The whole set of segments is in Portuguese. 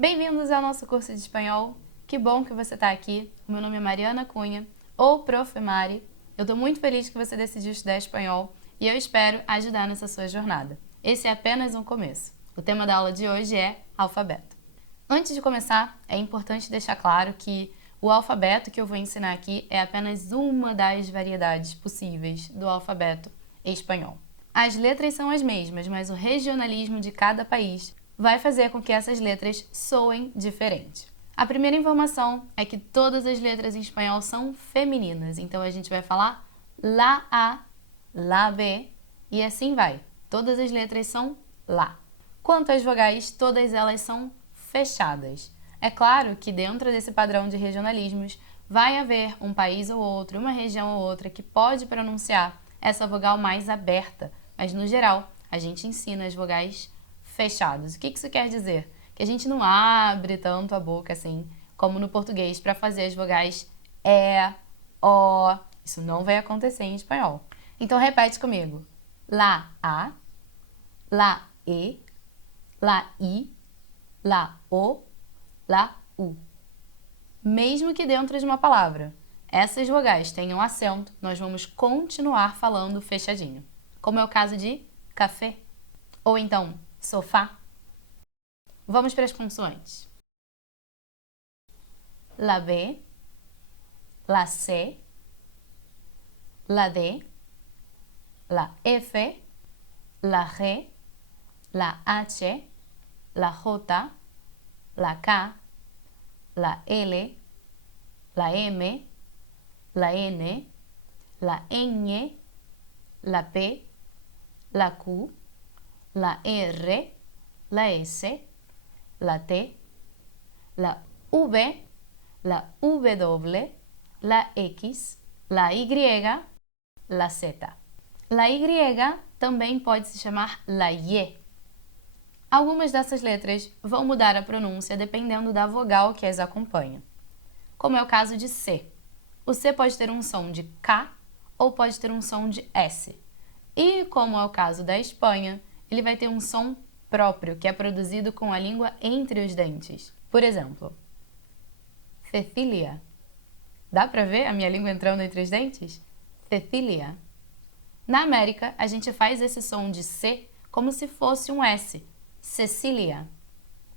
Bem-vindos ao nosso curso de espanhol. Que bom que você está aqui. O meu nome é Mariana Cunha, ou Prof. Mari. Eu estou muito feliz que você decidiu estudar espanhol e eu espero ajudar nessa sua jornada. Esse é apenas um começo. O tema da aula de hoje é alfabeto. Antes de começar, é importante deixar claro que o alfabeto que eu vou ensinar aqui é apenas uma das variedades possíveis do alfabeto espanhol. As letras são as mesmas, mas o regionalismo de cada país vai fazer com que essas letras soem diferente. A primeira informação é que todas as letras em espanhol são femininas, então a gente vai falar la A, la B e assim vai. Todas as letras são lá. Quanto às vogais, todas elas são fechadas. É claro que dentro desse padrão de regionalismos vai haver um país ou outro, uma região ou outra que pode pronunciar essa vogal mais aberta, mas no geral a gente ensina as vogais fechadas. O que isso quer dizer? Que a gente não abre tanto a boca assim como no português para fazer as vogais E, O. Isso não vai acontecer em espanhol. Então repete comigo. La A, la E, la I, la O, la U. Mesmo que dentro de uma palavra essas vogais tenham acento, nós vamos continuar falando fechadinho. Como é o caso de café, ou então sofá. Vamos para as consoantes. La B, la C, la D, la F, la G, la H, la J, la K, la L, la M, la N, la Ñ, la P, la Q, la R, la S, la T, la V, la W, la X, la Y, la Z. La Y também pode se chamar la Y. Algumas dessas letras vão mudar a pronúncia dependendo da vogal que as acompanha, como é o caso de C. O C pode ter um som de K ou pode ter um som de S. E, como é o caso da Espanha, ele vai ter um som próprio, que é produzido com a língua entre os dentes. Por exemplo, Cecília. Dá pra ver a minha língua entrando entre os dentes? Cecília. Na América, a gente faz esse som de C como se fosse um S. Cecília.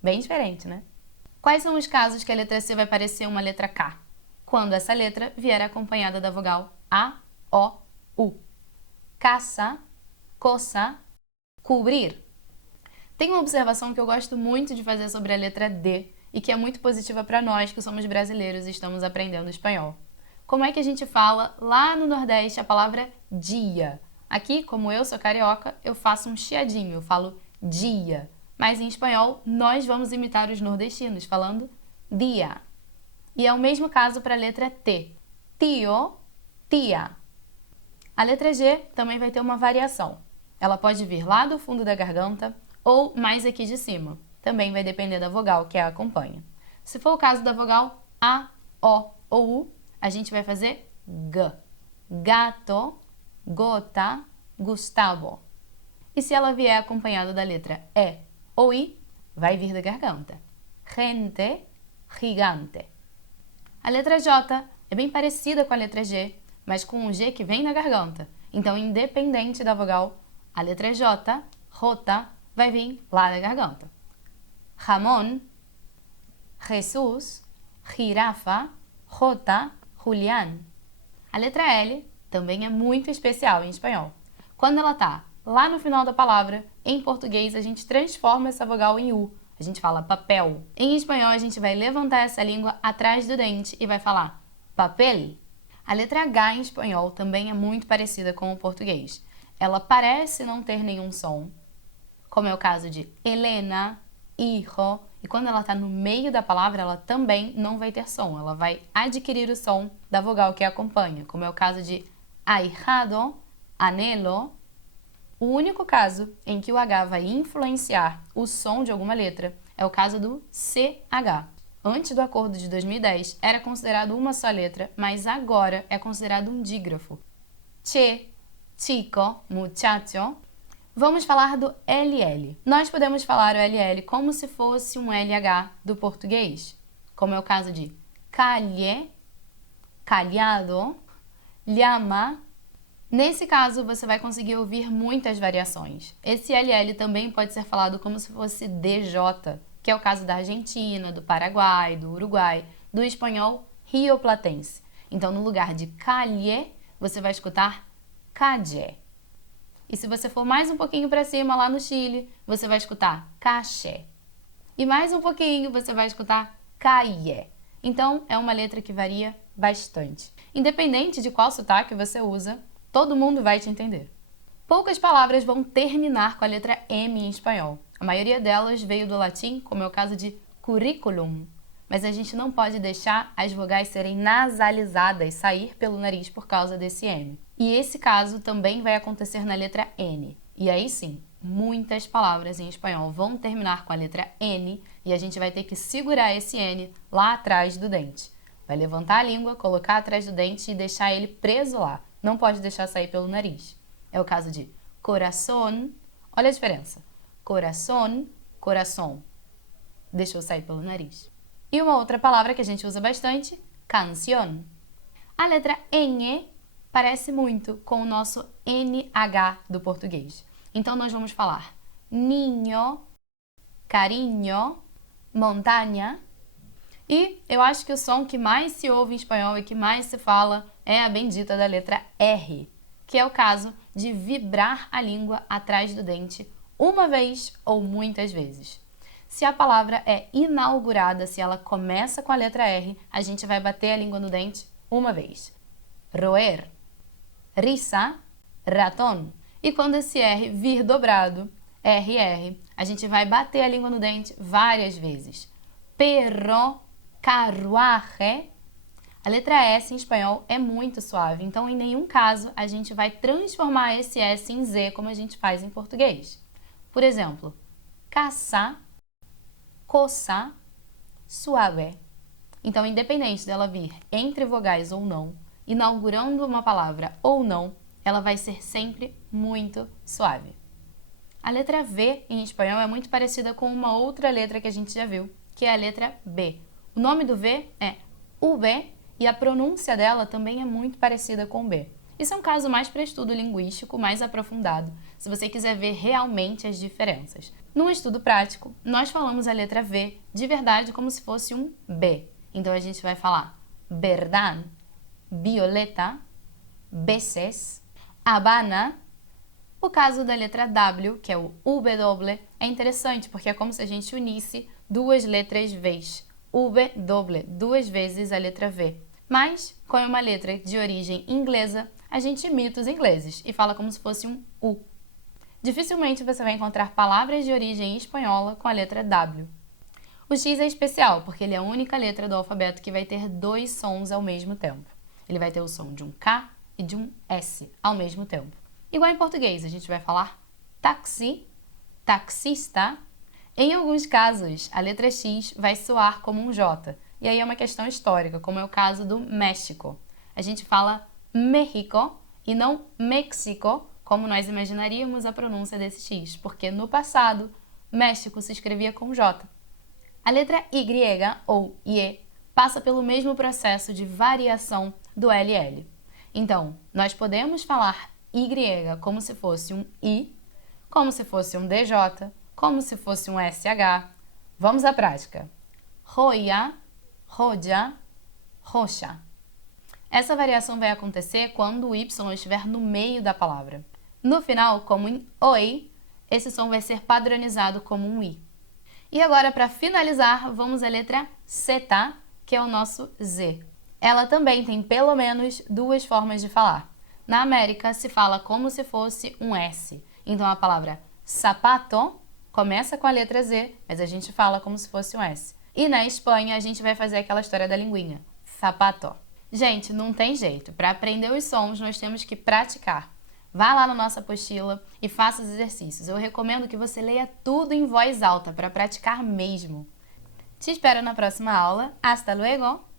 Bem diferente, né? Quais são os casos que a letra C vai parecer uma letra K? Quando essa letra vier acompanhada da vogal A, O, U. Caça, coça, cobrir. Tem uma observação que eu gosto muito de fazer sobre a letra D e que é muito positiva para nós que somos brasileiros e estamos aprendendo espanhol. Como é que a gente fala lá no Nordeste a palavra dia? Aqui, como eu sou carioca, eu faço um chiadinho, eu falo dia. Mas em espanhol, nós vamos imitar os nordestinos, falando dia. E é o mesmo caso para a letra T. Tio, tia. A letra G também vai ter uma variação. Ela pode vir lá do fundo da garganta ou mais aqui de cima. Também vai depender da vogal que a acompanha. Se for o caso da vogal A, O ou U, a gente vai fazer G. Gato, gota, Gustavo. E se ela vier acompanhada da letra E ou I, vai vir da garganta. Gente, gigante. A letra J é bem parecida com a letra G, mas com um G que vem da garganta. Então, independente da vogal, a letra J, J, vai vir lá da garganta. Ramón, Jesús, girafa, J, Julián. A letra L também é muito especial em espanhol. Quando ela está lá no final da palavra, em português a gente transforma essa vogal em U. A gente fala papel. Em espanhol a gente vai levantar essa língua atrás do dente e vai falar papel. A letra H em espanhol também é muito parecida com o português. Ela parece não ter nenhum som, como é o caso de Helena, hijo, e quando ela está no meio da palavra, ela também não vai ter som, ela vai adquirir o som da vogal que a acompanha, como é o caso de ahijado, anhelo. O único caso em que o H vai influenciar o som de alguma letra é o caso do CH. Antes do acordo de 2010, era considerado uma só letra, mas agora é considerado um dígrafo. Che, chico, muchacho. Vamos falar do LL. Nós podemos falar o LL como se fosse um LH do português, como é o caso de calle, callado, llama. Nesse caso, você vai conseguir ouvir muitas variações. Esse LL também pode ser falado como se fosse DJ, que é o caso da Argentina, do Paraguai, do Uruguai, do espanhol rioplatense. Então, no lugar de calle, você vai escutar calle. E se você for mais um pouquinho para cima, lá no Chile, você vai escutar caché. E mais um pouquinho, você vai escutar calle. Então, é uma letra que varia bastante. Independente de qual sotaque você usa, todo mundo vai te entender. Poucas palavras vão terminar com a letra M em espanhol. A maioria delas veio do latim, como é o caso de curriculum. Mas a gente não pode deixar as vogais serem nasalizadas, sair pelo nariz por causa desse M. E esse caso também vai acontecer na letra N. E aí sim, muitas palavras em espanhol vão terminar com a letra N e a gente vai ter que segurar esse N lá atrás do dente. Vai levantar a língua, colocar atrás do dente e deixar ele preso lá. Não pode deixar sair pelo nariz. É o caso de corazón. Olha a diferença. Corazón, coração. Deixou sair pelo nariz. E uma outra palavra que a gente usa bastante, canción. A letra N parece muito com o nosso NH do português. Então, nós vamos falar niño, cariño, montaña. E eu acho que o som que mais se ouve em espanhol e que mais se fala é a bendita da letra R, que é o caso de vibrar a língua atrás do dente uma vez ou muitas vezes. Se a palavra é inaugurada, se ela começa com a letra R, a gente vai bater a língua no dente uma vez. Roer, risa, ratón. E quando esse R vir dobrado, RR, a gente vai bater a língua no dente várias vezes. Perro, carruaje. A letra S em espanhol é muito suave, então em nenhum caso a gente vai transformar esse S em Z como a gente faz em português. Por exemplo, casa, coça, suave. Então, independente dela vir entre vogais ou não, inaugurando uma palavra ou não, ela vai ser sempre muito suave. A letra V em espanhol é muito parecida com uma outra letra que a gente já viu, que é a letra B. O nome do V é UV e a pronúncia dela também é muito parecida com B. Isso é um caso mais para estudo linguístico, mais aprofundado, se você quiser ver realmente as diferenças. Num estudo prático, nós falamos a letra V de verdade como se fosse um B. Então, a gente vai falar verdad, violeta, veces, Habana. O caso da letra W, que é o W, é interessante porque é como se a gente unisse duas letras Vs. W, duas vezes a letra V. Mas, como é uma letra de origem inglesa, a gente imita os ingleses e fala como se fosse um U. Dificilmente você vai encontrar palavras de origem espanhola com a letra W. O X é especial porque ele é a única letra do alfabeto que vai ter dois sons ao mesmo tempo. Ele vai ter o som de um K e de um S ao mesmo tempo. Igual em português, a gente vai falar taxi, taxista. Em alguns casos, a letra X vai soar como um J. E aí é uma questão histórica, como é o caso do México. A gente fala México e não México, como nós imaginaríamos a pronúncia desse X, porque no passado, México se escrevia com J. A letra Y, ou IE, passa pelo mesmo processo de variação do LL. Então, nós podemos falar Y como se fosse um I, como se fosse um DJ, como se fosse um SH. Vamos à prática. Roya, roja, roxa. Essa variação vai acontecer quando o Y estiver no meio da palavra. No final, como em oi, esse som vai ser padronizado como um I. E agora, para finalizar, vamos à letra C, tá? Que é o nosso Z. Ela também tem pelo menos duas formas de falar. Na América, se fala como se fosse um S. Então, a palavra sapato começa com a letra Z, mas a gente fala como se fosse um S. E na Espanha, a gente vai fazer aquela história da linguinha, zapato. Gente, não tem jeito. Para aprender os sons, nós temos que praticar. Vá lá na nossa apostila e faça os exercícios. Eu recomendo que você leia tudo em voz alta para praticar mesmo. Te espero na próxima aula. Hasta luego!